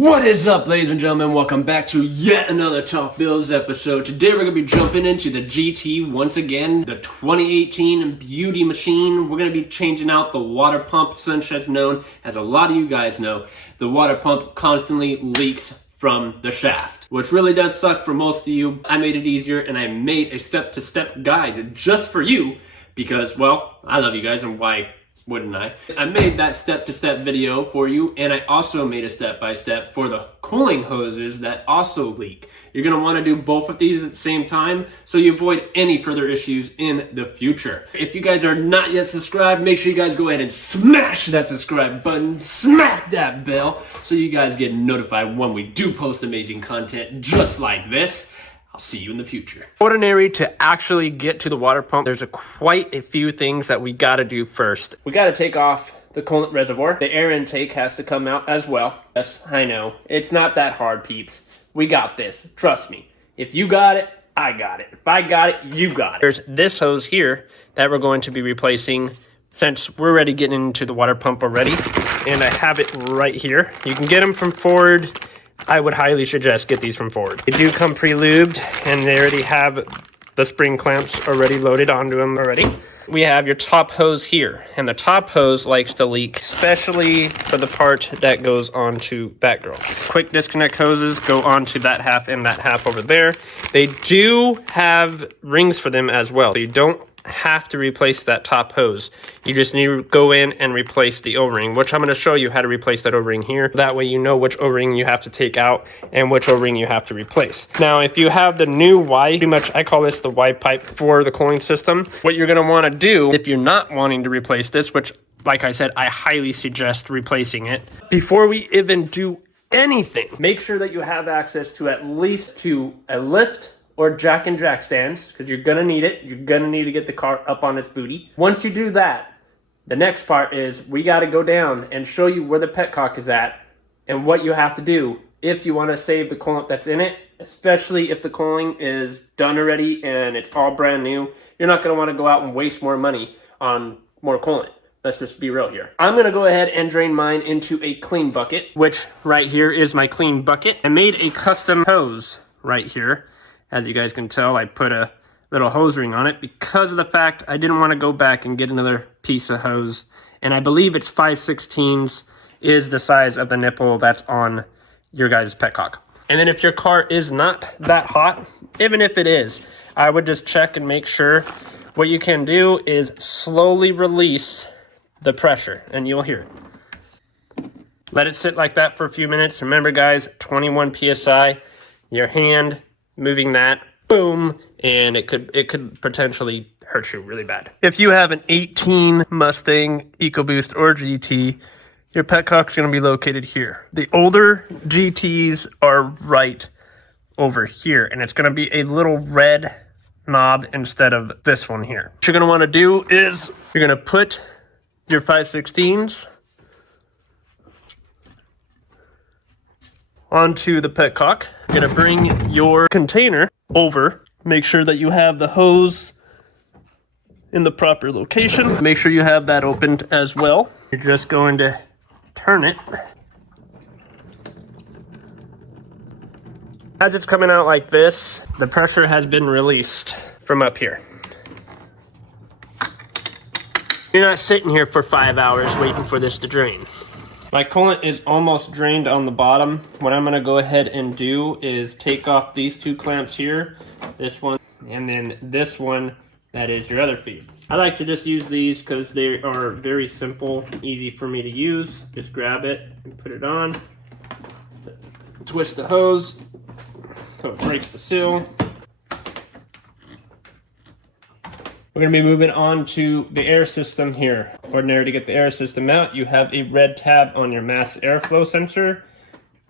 What is up, ladies and gentlemen? Welcome back to yet another ToughBuilds episode. Today we're going to be jumping into the GT once again, the 2018 beauty machine. We're going to be changing out the water pump. Since as known, as a lot of you guys know, the water pump constantly leaks from the shaft, which really does suck for most of you. I made it easier and I made a step-to-step guide just for you because, well, I love you guys and why wouldn't I? I made that step-to-step video for you, and I also made a step-by-step for the cooling hoses that also leak. You're going to want to do both of these at the same time so you avoid any further issues in the future. If you guys are not yet subscribed, make sure you guys go ahead and smash that subscribe button, smack that bell, so you guys get notified when we do post amazing content just like this. I'll see you in the future. Ordinary to actually get to the water pump, there's quite a few things that we gotta do first. We gotta take off the coolant reservoir. The air intake has to come out as well. Yes, I know. It's not that hard, peeps. We got this. Trust me. If you got it, I got it. If I got it, you got it. There's this hose here that we're going to be replacing since we're already getting into the water pump already. And I have it right here. You can get them from Ford. I would highly suggest get these from Ford. They do come pre-lubed and they already have the spring clamps already loaded onto them already. We have your top hose here, and the top hose likes to leak, especially for the part that goes onto that girl. Quick disconnect hoses go onto that half and that half over there. They do have rings for them as well. You don't have to replace that top hose. You just need to go in and replace the O-ring, which I'm going to show you how to replace that O-ring here. That way you know which O-ring you have to take out and which O-ring you have to replace. Now, if you have the new Y, pretty much I call this the Y pipe for the cooling system. What you're going to want to do if you're not wanting to replace this, which like I said, I highly suggest replacing it. Before we even do anything, make sure that you have access to at least to a lift or jack and jack stands, because you're gonna need it. You're gonna need to get the car up on its booty. Once you do that, the next part is we gotta go down and show you where the petcock is at and what you have to do if you wanna save the coolant that's in it, especially if the cooling is done already and it's all brand new. You're not gonna wanna go out and waste more money on more coolant. Let's just be real here. I'm gonna go ahead and drain mine into a clean bucket, which right here is my clean bucket. I made a custom hose right here. As you guys can tell, I put a little hose ring on it because of the fact I didn't want to go back and get another piece of hose. And I believe it's 5/16 is the size of the nipple that's on your guys' petcock. And then if your car is not that hot, even if it is, I would just check and make sure. What you can do is slowly release the pressure and you'll hear it. Let it sit like that for a few minutes. Remember guys, 21 PSI, your hand moving that, boom, and it could potentially hurt you really bad. If you have an 18 Mustang EcoBoost or GT, your petcock's going to be located here. The older GTs are right over here, and it's going to be a little red knob instead of this one here. What you're going to want to do is you're going to put your 5/16 onto the petcock. You're gonna bring your container over. Make sure that you have the hose in the proper location. Make sure you have that opened as well. You're just going to turn it. As it's coming out like this, the pressure has been released from up here. You're not sitting here for 5 hours waiting for this to drain. My coolant is almost drained on the bottom. What I'm gonna go ahead and do is take off these two clamps here, this one, and then this one that is your other feed. I like to just use these because they are very simple, easy for me to use. Just grab it and put it on. Twist the hose so it breaks the seal. We're going to be moving on to the air system here. Ordinary to get the air system out, you have a red tab on your mass airflow sensor.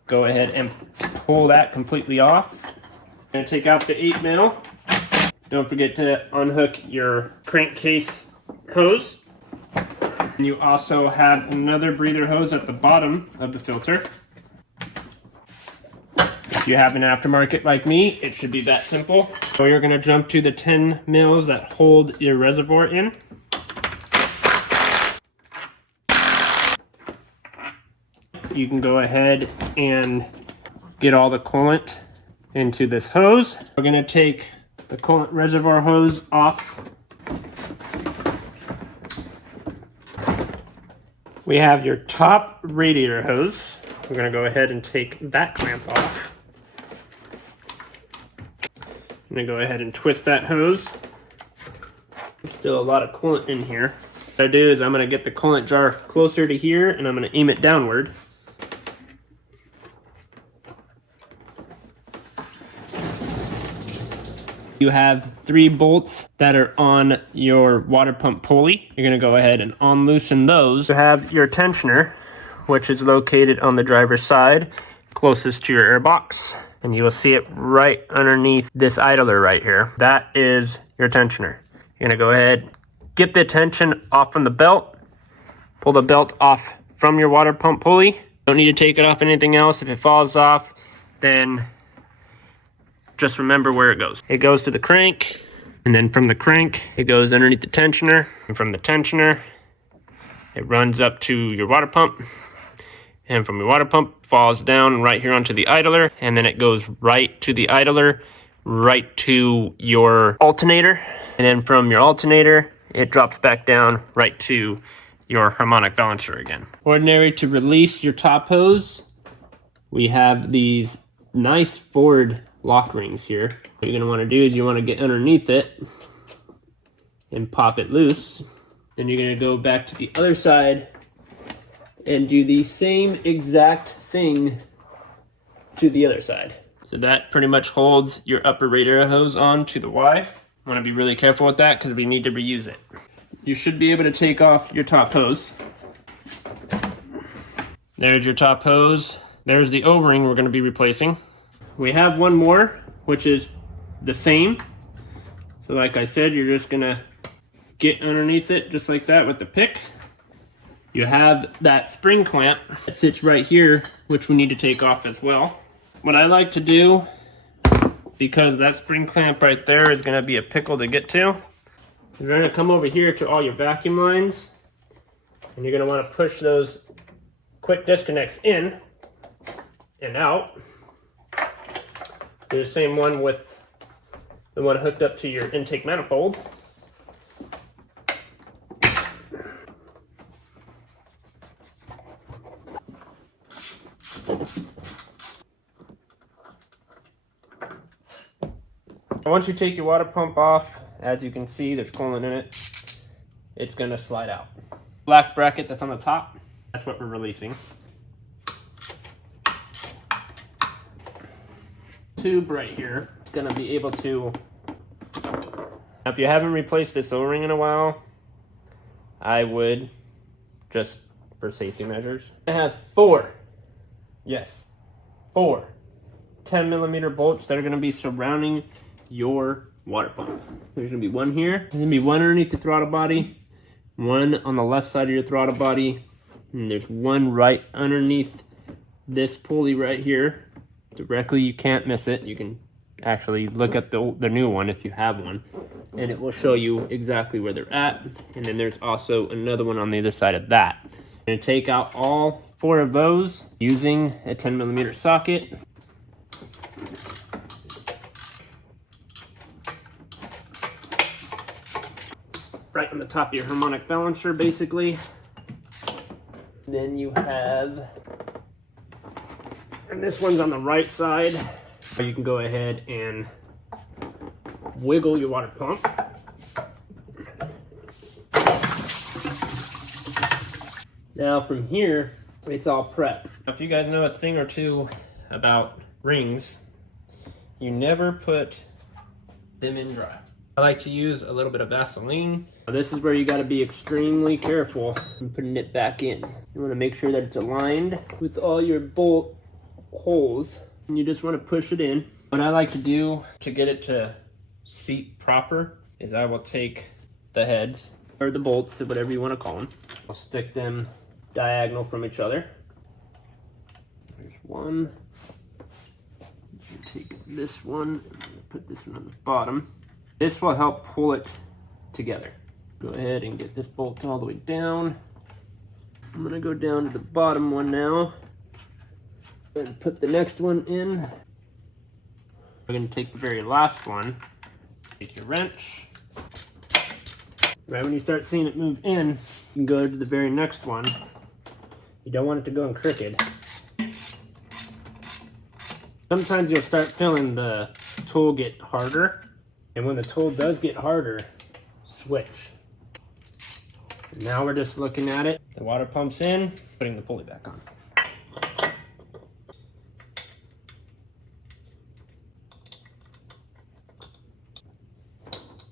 Go ahead and pull that completely off. I'm going to take out the 8mm. Don't forget to unhook your crankcase hose. And you also have another breather hose at the bottom of the filter. If you have an aftermarket like me, it should be that simple. So you're going to jump to the 10 mils that hold your reservoir in. you can go ahead and get all the coolant into this hose. We're gonna take the coolant reservoir hose off. We have your top radiator hose. We're gonna go ahead and take that clamp off. I'm gonna go ahead and twist that hose. There's still a lot of coolant in here. What I do is I'm gonna get the coolant jar closer to here and I'm gonna aim it downward. You have 3 bolts that are on your water pump pulley. You're gonna go ahead and unloosen those. You have your tensioner, which is located on the driver's side, closest to your air box. And you will see it right underneath this idler right here. That is your tensioner. You're gonna go ahead, get the tension off from the belt, pull the belt off from your water pump pulley. Don't need to take it off anything else. If it falls off, then just remember where it goes. It goes to the crank, and then from the crank, it goes underneath the tensioner, and from the tensioner, it runs up to your water pump, and from your water pump, falls down right here onto the idler, and then it goes right to the idler, right to your alternator, and then from your alternator, it drops back down right to your harmonic balancer again. Ordinary to release your top hose, we have these nice forward lock rings here. What you're going to want to do is you want to get underneath it and pop it loose. Then you're going to go back to the other side and do the same exact thing to the other side. So that pretty much holds your upper radiator hose on to the Y. You want to be really careful with that because we need to reuse it. You should be able to take off your top hose. There's your top hose. There's the O-ring we're going to be replacing. We have one more, which is the same. So like I said, you're just gonna get underneath it just like that with the pick. You have that spring clamp that sits right here, which we need to take off as well. What I like to do, because that spring clamp right there is gonna be a pickle to get to, you're gonna come over here to all your vacuum lines, and you're gonna wanna push those quick disconnects in and out. Do the same one with the one hooked up to your intake manifold. Once you take your water pump off, as you can see, there's coolant in it. It's gonna slide out. Black bracket that's on the top, that's what we're releasing. Tube right here is going to be able to, now if you haven't replaced this O-ring in a while, I would, just for safety measures, I have 4 10mm bolts that are going to be surrounding your water pump. There's going to be one here, there's going to be one underneath the throttle body, one on the left side of your throttle body, and there's one right underneath this pulley right here. Directly, you can't miss it. You can actually look at the new one if you have one, and it will show you exactly where they're at. And then there's also another one on the other side of that. I'm going to take out all 4 of those using a 10mm socket. Right on the top of your harmonic balancer, basically. Then you have, and this one's on the right side. You can go ahead and wiggle your water pump. Now from here, it's all prepped. If you guys know a thing or two about rings, you never put them in dry. I like to use a little bit of Vaseline. Now this is where you gotta be extremely careful in putting it back in. You wanna make sure that it's aligned with all your bolt holes, and you just wanna push it in. What I like to do to get it to seat proper is I will take the heads, or the bolts, whatever you wanna call them. I'll stick them diagonal from each other. There's one. Take this one, put this one on the bottom. This will help pull it together. Go ahead and get this bolt all the way down. I'm gonna go down to the bottom one now. And put the next one in. We're going to take the very last one. Take your wrench. Right when you start seeing it move in, you can go to the very next one. You don't want it to go in crooked. Sometimes you'll start feeling the tool get harder, and when the tool does get harder, switch. Now we're just looking at it. The water pump's in, putting the pulley back on.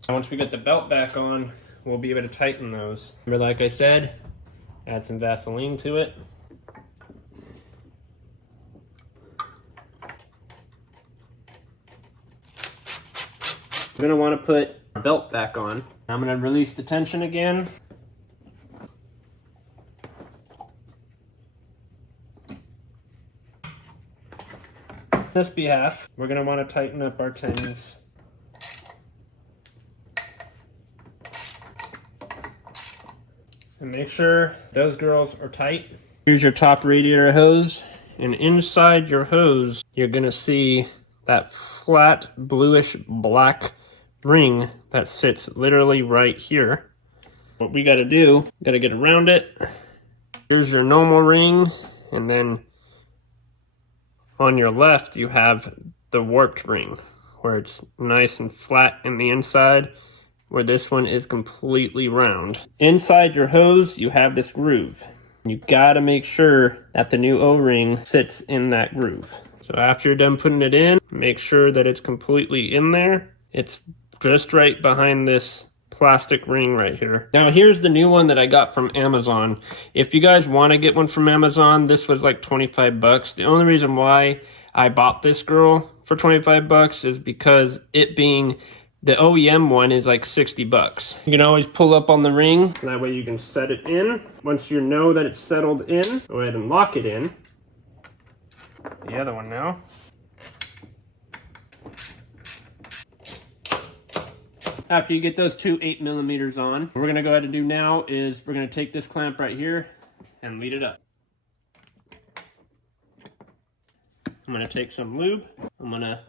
Once we get the belt back on, we'll be able to tighten those. Remember, like I said, add some Vaseline to it. We're going to want to put our belt back on. I'm going to release the tension again. This behalf, we're going to want to tighten up our tins. And make sure those girls are tight. Here's your top radiator hose, and inside your hose, you're gonna see that flat bluish black ring that sits literally right here. What we gotta do, gotta get around it. Here's your normal ring, and then on your left, you have the warped ring, where it's nice and flat in the inside, where this one is completely round. Inside your hose, you have this groove. You gotta make sure that the new O-ring sits in that groove. So after you're done putting it in, make sure that it's completely in there. It's just right behind this plastic ring right here. Now here's the new one that I got from Amazon. If you guys want to get one from Amazon, this was like 25 bucks. The only reason why I bought this girl for 25 bucks is because it being the OEM one is like 60 bucks. You can always pull up on the ring. That way you can set it in. Once you know that it's settled in, go ahead and lock it in. The other one now. After you get those two 8mm on, what we're gonna go ahead and do now is we're gonna take this clamp right here and lead it up. I'm gonna take some lube. I'm gonna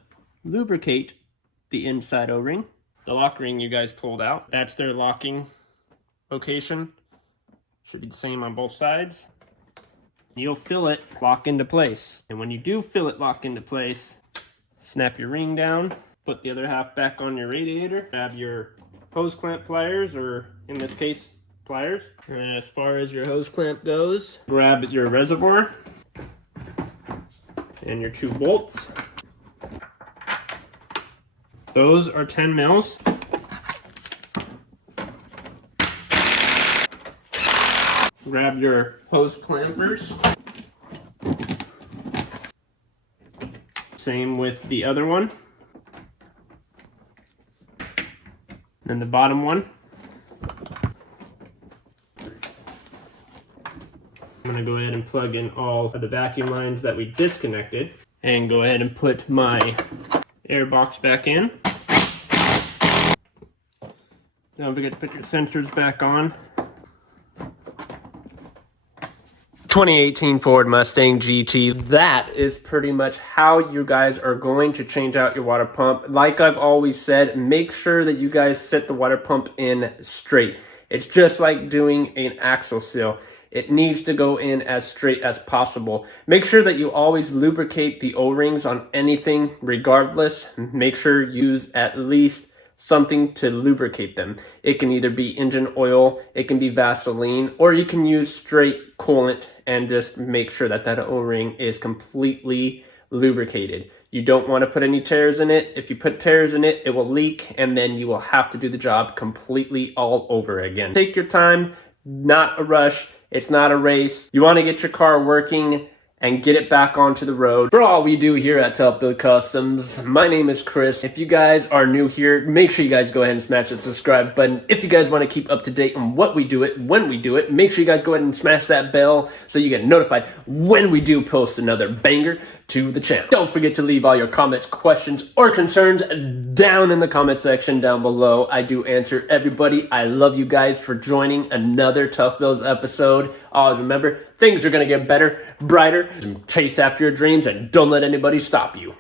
lubricate the inside O-ring. The lock ring you guys pulled out, that's their locking location. Should be the same on both sides. You'll feel it lock into place. And when you do feel it lock into place, snap your ring down, put the other half back on your radiator, grab your hose clamp pliers, or in this case, pliers. And as far as your hose clamp goes, grab your reservoir and your 2 bolts. Those are 10 mils. Grab your hose clampers. Same with the other one. Then the bottom one. I'm gonna go ahead and plug in all of the vacuum lines that we disconnected and go ahead and put my air box back in. Don't forget to put your sensors back on. 2018 Ford Mustang GT. That is pretty much how you guys are going to change out your water pump. Like I've always said, make sure that you guys set the water pump in straight. It's just like doing an axle seal. It needs to go in as straight as possible. Make sure that you always lubricate the O-rings on anything regardless. Make sure you use at least something to lubricate them. It can either be engine oil, it can be Vaseline, or you can use straight coolant and just make sure that that O-ring is completely lubricated. You don't want to put any tears in it. If you put tears in it, it will leak and then you will have to do the job completely all over again. Take your time, not a rush. It's not a race. You want to get your car working and get it back onto the road. For all we do here at ToughBuilds Customs, my name is Chris. If you guys are new here, make sure you guys go ahead and smash that subscribe button. If you guys want to keep up to date on what we do it, when we do it, make sure you guys go ahead and smash that bell so you get notified when we do post another banger to the channel. Don't forget to leave all your comments, questions, or concerns down in the comment section down below. I do answer everybody. I love you guys for joining another ToughBuilds episode. Always remember, things are going to get better, brighter, and chase after your dreams, and don't let anybody stop you.